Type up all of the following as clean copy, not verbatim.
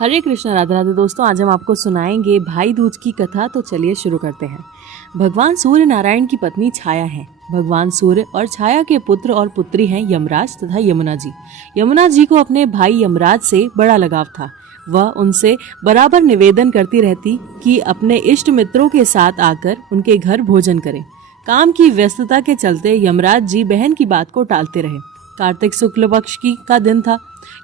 हरे कृष्ण राधे राधे। दोस्तों, आज हम आपको सुनाएंगे भाई दूज की कथा। तो चलिए शुरू करते हैं। भगवान सूर्य नारायण की पत्नी छाया है। भगवान सूर्य और छाया के पुत्र और पुत्री हैं यमराज तथा यमुना जी। यमुना जी को अपने भाई यमराज से बड़ा लगाव था। वह उनसे बराबर निवेदन करती रहती कि अपने इष्ट मित्रों के साथ आकर उनके घर भोजन करें। काम की व्यस्तता के चलते यमराज जी बहन की बात को टालते रहे। कार्तिक शुक्ल पक्ष का दिन था।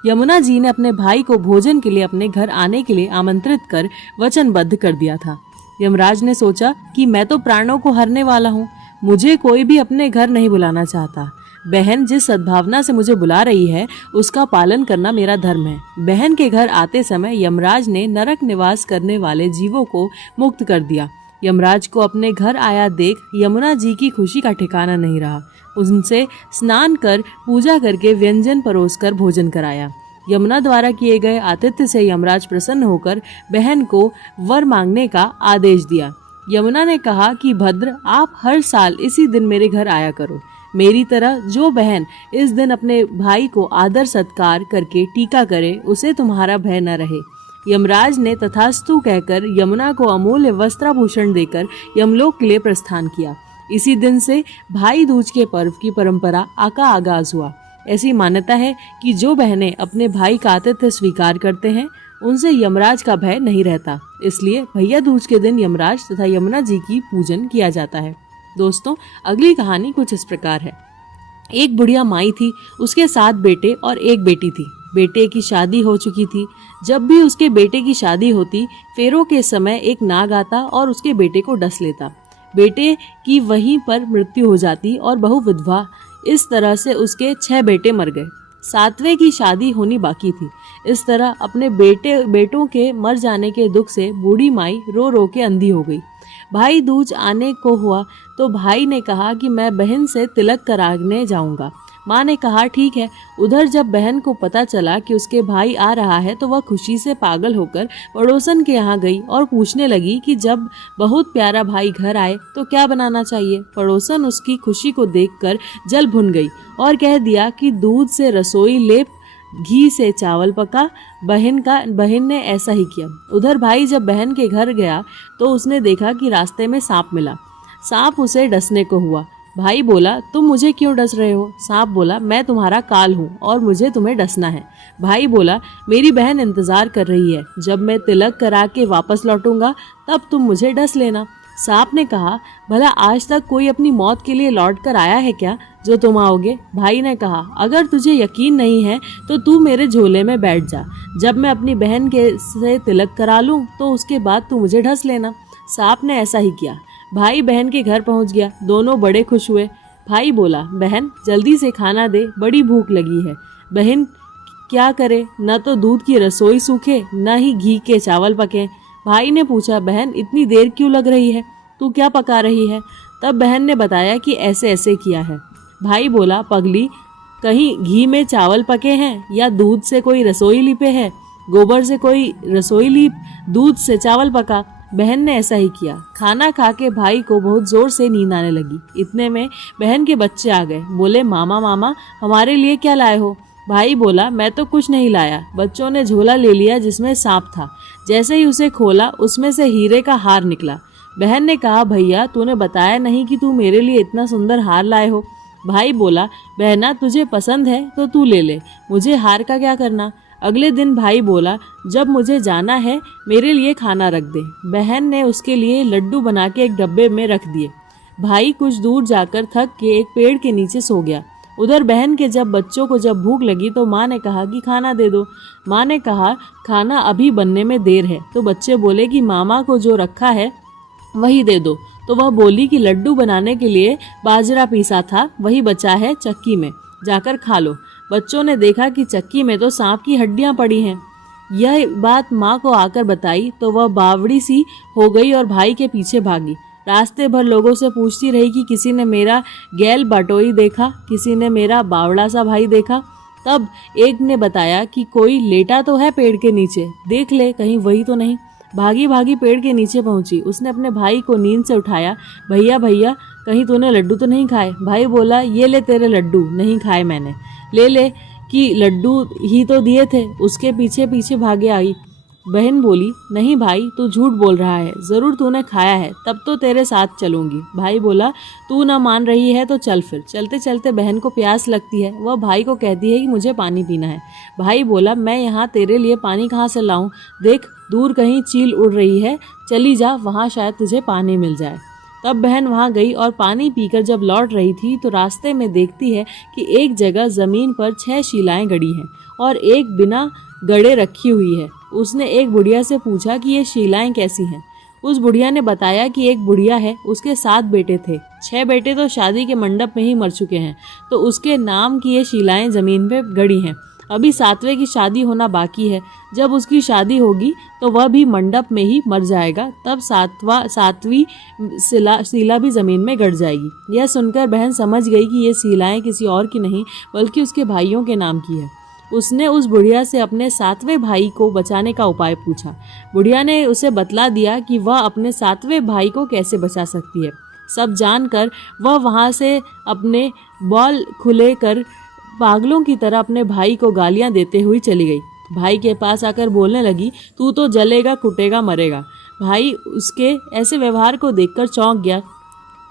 यमुना जी ने अपने भाई को भोजन के लिए अपने घर आने के लिए आमंत्रित कर वचनबद्ध कर दिया था। यमराज ने सोचा कि मैं तो प्राणों को हरने वाला हूँ, मुझे कोई भी अपने घर नहीं बुलाना चाहता। बहन जिस सद्भावना से मुझे बुला रही है उसका पालन करना मेरा धर्म है। बहन के घर आते समय यमराज ने नरक निवास करने वाले जीवों को मुक्त कर दिया। यमराज को अपने घर आया देख यमुना जी की खुशी का ठिकाना नहीं रहा। उनसे स्नान कर पूजा करके व्यंजन परोसकर भोजन कराया। यमुना द्वारा किए गए आतिथ्य से यमराज प्रसन्न होकर बहन को वर मांगने का आदेश दिया। यमुना ने कहा कि भद्र, आप हर साल इसी दिन मेरे घर आया करो। मेरी तरह जो बहन इस दिन अपने भाई को आदर सत्कार करके टीका करे उसे तुम्हारा भय न रहे। यमराज ने तथास्तु कहकर यमुना को अमूल्य वस्त्राभूषण देकर यमलोक के लिए प्रस्थान किया। इसी दिन से भाई दूज के पर्व की परंपरा का आगाज हुआ। ऐसी मान्यता है कि जो बहनें अपने भाई का आतिथ्य स्वीकार करते हैं उनसे यमराज का भय नहीं रहता। इसलिए भैया दूज के दिन यमराज तथा यमुना जी की पूजन किया जाता है। दोस्तों, अगली कहानी कुछ इस प्रकार है। एक बुढ़िया माई थी, उसके 7 बेटे और एक बेटी थी। बेटे की शादी हो चुकी थी। जब भी उसके बेटे की शादी होती, फेरों के समय एक नाग आता और उसके बेटे को डस लेता। बेटे की वहीं पर मृत्यु हो जाती और बहू विधवा। इस तरह से उसके 6 बेटे मर गए। 7वें की शादी होनी बाकी थी। इस तरह अपने बेटों के मर जाने के दुख से बूढ़ी माई रो रो के अंधी हो गई। भाई दूज आने को हुआ तो भाई ने कहा कि मैं बहन से तिलक कराने जाऊंगा। माँ ने कहा ठीक है। उधर जब बहन को पता चला कि उसके भाई आ रहा है तो वह खुशी से पागल होकर पड़ोसन के यहाँ गई और पूछने लगी कि जब बहुत प्यारा भाई घर आए तो क्या बनाना चाहिए। पड़ोसन उसकी खुशी को देखकर जल भुन गई और कह दिया कि दूध से रसोई लेप, घी से चावल पका। बहन ने ऐसा ही किया। उधर भाई जब बहन के घर गया तो उसने देखा कि रास्ते में सांप मिला। सांप उसे डसने को हुआ। भाई बोला, तुम मुझे क्यों डस रहे हो? सांप बोला, मैं तुम्हारा काल हूँ और मुझे तुम्हें डसना है। भाई बोला, मेरी बहन इंतजार कर रही है, जब मैं तिलक करा के वापस लौटूंगा तब तुम मुझे डस लेना। सांप ने कहा, भला आज तक कोई अपनी मौत के लिए लौट कर आया है क्या जो तुम आओगे? भाई ने कहा, अगर तुझे यकीन नहीं है तो तू मेरे झोले में बैठ जा। जब मैं अपनी बहन के से तिलक करा लूं तो उसके बाद तू मुझे ढस लेना। सांप ने ऐसा ही किया। भाई बहन के घर पहुंच गया। दोनों बड़े खुश हुए। भाई बोला, बहन जल्दी से खाना दे, बड़ी भूख लगी है। बहन क्या करे, न तो दूध की रसोई सूखे न ही घी के चावल पके। भाई ने पूछा, बहन इतनी देर क्यों लग रही है, तू क्या पका रही है? तब बहन ने बताया कि ऐसे ऐसे किया है। भाई बोला, पगली, कहीं घी में चावल पके हैं या दूध से कोई रसोई लिपे है? गोबर से कोई रसोई लीप, दूध से चावल पका। बहन ने ऐसा ही किया। खाना खा के भाई को बहुत जोर से नींद आने लगी। इतने में बहन के बच्चे आ गए। बोले, मामा हमारे लिए क्या लाए हो? भाई बोला, मैं तो कुछ नहीं लाया। बच्चों ने झोला ले लिया जिसमें सांप था। जैसे ही उसे खोला उसमें से हीरे का हार निकला। बहन ने कहा, भैया तूने बताया नहीं कि तू मेरे लिए इतना सुंदर हार लाए हो। भाई बोला, बहना तुझे पसंद है तो तू ले ले, मुझे हार का क्या करना। अगले दिन भाई बोला, जब मुझे जाना है मेरे लिए खाना रख दे। बहन ने उसके लिए लड्डू बना के एक डब्बे में रख दिए। भाई कुछ दूर जाकर थक के एक पेड़ के नीचे सो गया। उधर बहन के बच्चों को जब भूख लगी तो माँ ने कहा कि खाना दे दो। माँ ने कहा, खाना अभी बनने में देर है। तो बच्चे बोले कि मामा को जो रखा है वही दे दो। तो वह बोली कि लड्डू बनाने के लिए बाजरा पीसा था, वही बचा है चक्की में, जाकर खा लो। बच्चों ने देखा कि चक्की में तो सांप की हड्डियां पड़ी हैं। यह बात माँ को आकर बताई तो वह बावड़ी सी हो गई और भाई के पीछे भागी। रास्ते भर लोगों से पूछती रही कि किसी ने मेरा गैल बटोई देखा, किसी ने मेरा बावड़ा सा भाई देखा। तब एक ने बताया कि कोई लेटा तो है पेड़ के नीचे, देख ले कहीं वही तो नहीं। भागी भागी पेड़ के नीचे पहुंची। उसने अपने भाई को नींद से उठाया। भैया कहीं तूने लड्डू तो नहीं खाए? भाई बोला, ये ले तेरे लड्डू, नहीं खाए मैंने। ले कि लड्डू ही तो दिए थे। उसके पीछे पीछे भागे आई। बहन बोली, नहीं भाई, तू झूठ बोल रहा है, जरूर तूने खाया है, तब तो तेरे साथ चलूंगी। भाई बोला, तू ना मान रही है तो चल फिर। चलते चलते बहन को प्यास लगती है, वह भाई को कहती है कि मुझे पानी पीना है। भाई बोला, मैं यहाँ तेरे लिए पानी कहाँ से लाऊं, देख दूर कहीं चील उड़ रही है, चली जा, वहाँ शायद तुझे पानी मिल जाए। तब बहन वहाँ गई और पानी पीकर जब लौट रही थी तो रास्ते में देखती है कि एक जगह जमीन पर 6 शिलाएं गड़ी हैं और एक बिना गड़े रखी हुई है। उसने एक बुढ़िया से पूछा कि ये शिलाएं कैसी हैं। उस बुढ़िया ने बताया कि एक बुढ़िया है, उसके 7 बेटे थे, 6 बेटे तो शादी के मंडप में ही मर चुके हैं, तो उसके नाम की ये शिलाएं जमीन पे गड़ी हैं। अभी 7वें की शादी होना बाकी है, जब उसकी शादी होगी तो वह भी मंडप में ही मर जाएगा, तब 7वीं शिला भी जमीन में गड़ जाएगी। यह सुनकर बहन समझ गई कि ये शिलाएं किसी और की नहीं बल्कि उसके भाइयों के नाम की है। उसने उस बुढ़िया से अपने 7वें भाई को बचाने का उपाय पूछा। बुढ़िया ने उसे बतला दिया कि वह अपने 7वें भाई को कैसे बचा सकती है। सब जानकर वह वहाँ से अपने बॉल खुले कर पागलों की तरह अपने भाई को गालियां देते हुए चली गई। भाई के पास आकर बोलने लगी, तू तो जलेगा, कुटेगा, मरेगा। भाई उसके ऐसे व्यवहार को देखकर चौंक गया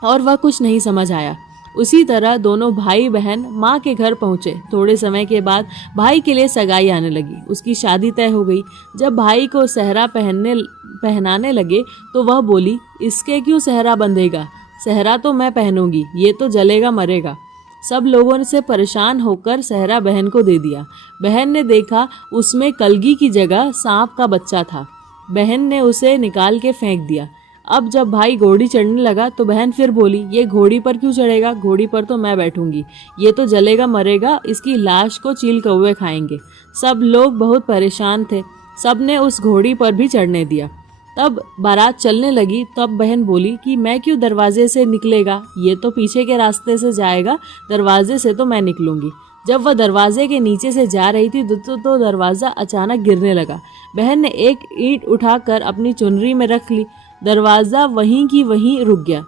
और वह कुछ नहीं समझ आया। उसी तरह दोनों भाई बहन माँ के घर पहुँचे। थोड़े समय के बाद भाई के लिए सगाई आने लगी, उसकी शादी तय हो गई। जब भाई को सेहरा पहनाने लगे तो वह बोली, इसके क्यों सेहरा बंधेगा, सेहरा तो मैं पहनूंगी, ये तो जलेगा मरेगा। सब लोगों से परेशान होकर सेहरा बहन को दे दिया। बहन ने देखा उसमें कलगी की जगह सांप का बच्चा था। बहन ने उसे निकाल के फेंक दिया। अब जब भाई घोड़ी चढ़ने लगा तो बहन फिर बोली, ये घोड़ी पर क्यों चढ़ेगा, घोड़ी पर तो मैं बैठूंगी, ये तो जलेगा मरेगा, इसकी लाश को चील कौवे खाएंगे। सब लोग बहुत परेशान थे, सब ने उस घोड़ी पर भी चढ़ने दिया। तब बारात चलने लगी, तब बहन बोली कि मैं क्यों दरवाजे से निकलेगा, ये तो पीछे के रास्ते से जाएगा, दरवाजे से तो मैं निकलूंगी। जब वह दरवाजे के नीचे से जा रही थी तो दरवाज़ा अचानक गिरने लगा। बहन ने एक ईंट उठाकर अपनी चुनरी में रख ली, दरवाज़ा वहीं की वहीं रुक गया।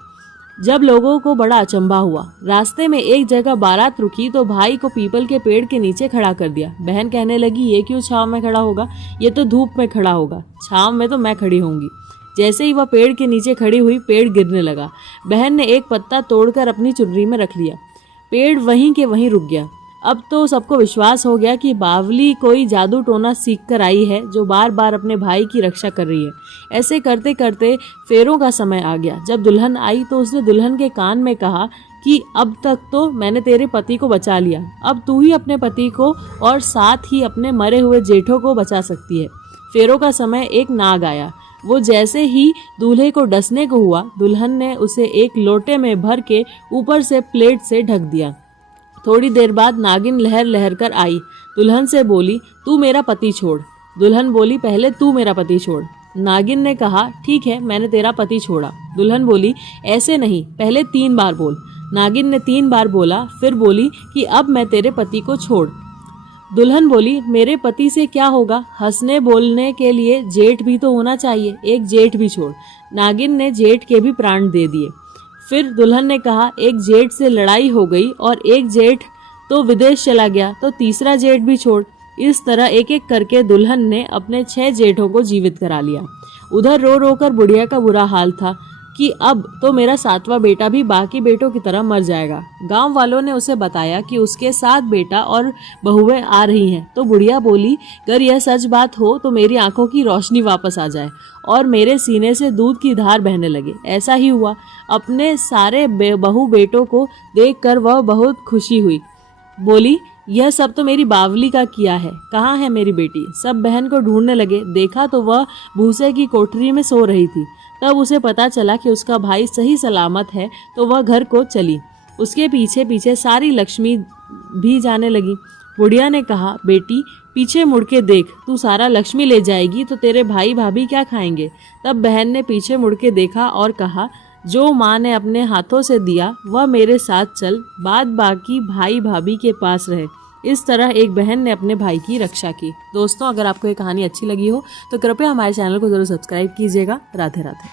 जब लोगों को बड़ा अचंभा हुआ, रास्ते में एक जगह बारात रुकी तो भाई को पीपल के पेड़ के नीचे खड़ा कर दिया। बहन कहने लगी, ये क्यों छांव में खड़ा होगा, ये तो धूप में खड़ा होगा, छांव में तो मैं खड़ी होंगी। जैसे ही वह पेड़ के नीचे खड़ी हुई, पेड़ गिरने लगा। बहन ने एक पत्ता तोड़कर अपनी चुनरी में रख लिया, पेड़ वहीं के वहीं रुक गया। अब तो सबको विश्वास हो गया कि बावली कोई जादू टोना सीख कर आई है जो बार बार अपने भाई की रक्षा कर रही है। ऐसे करते करते फेरों का समय आ गया। जब दुल्हन आई तो उसने दुल्हन के कान में कहा कि अब तक तो मैंने तेरे पति को बचा लिया, अब तू ही अपने पति को और साथ ही अपने मरे हुए जेठों को बचा सकती है। फेरों का समय एक नाग आया। वो जैसे ही दूल्हे को डसने को हुआ, दुल्हन ने उसे एक लोटे में भर के ऊपर से प्लेट से ढक दिया। थोड़ी देर बाद नागिन लहर लहर कर आई, दुल्हन से बोली, तू मेरा पति छोड़। दुल्हन बोली, पहले तू मेरा पति छोड़। नागिन ने कहा, ठीक है, मैंने तेरा पति छोड़ा। दुल्हन बोली, ऐसे नहीं, पहले 3 बार बोल। नागिन ने 3 बार बोला, फिर बोली कि अब मैं तेरे पति को छोड़। दुल्हन बोली, मेरे पति से क्या होगा, हंसने बोलने के लिए जेठ भी तो होना चाहिए, एक जेठ भी छोड़। नागिन ने जेठ के भी प्राण दे दिए। फिर दुल्हन ने कहा, एक जेठ से लड़ाई हो गई और एक जेठ तो विदेश चला गया, तो तीसरा जेठ भी छोड़। इस तरह एक एक करके दुल्हन ने अपने 6 जेठों को जीवित करा लिया। उधर रो रो कर बुढ़िया का बुरा हाल था कि अब तो मेरा 7वां बेटा भी बाकी बेटों की तरह मर जाएगा। गांव वालों ने उसे बताया कि उसके 7 बेटा और बहुएं आ रही हैं। तो बुढ़िया बोली, अगर यह सच बात हो तो मेरी आंखों की रोशनी वापस आ जाए और मेरे सीने से दूध की धार बहने लगे। ऐसा ही हुआ। अपने सारे बहू बेटों को देखकर वह बहुत खुशी हुई। बोली, यह सब तो मेरी बावली का किया है, कहाँ है मेरी बेटी। सब बहन को ढूंढने लगे, देखा तो वह भूसे की कोठरी में सो रही थी। तब उसे पता चला कि उसका भाई सही सलामत है, तो वह घर को चली। उसके पीछे पीछे सारी लक्ष्मी भी जाने लगी। बुढ़िया ने कहा, बेटी पीछे मुड़ के देख, तू सारा लक्ष्मी ले जाएगी तो तेरे भाई भाभी क्या खाएंगे। तब बहन ने पीछे मुड़ के देखा और कहा, जो माँ ने अपने हाथों से दिया वह मेरे साथ चल, बाद बाकी भाई भाभी के पास रहे। इस तरह एक बहन ने अपने भाई की रक्षा की। दोस्तों, अगर आपको ये कहानी अच्छी लगी हो तो कृपया हमारे चैनल को जरूर सब्सक्राइब कीजिएगा। राधे राधे।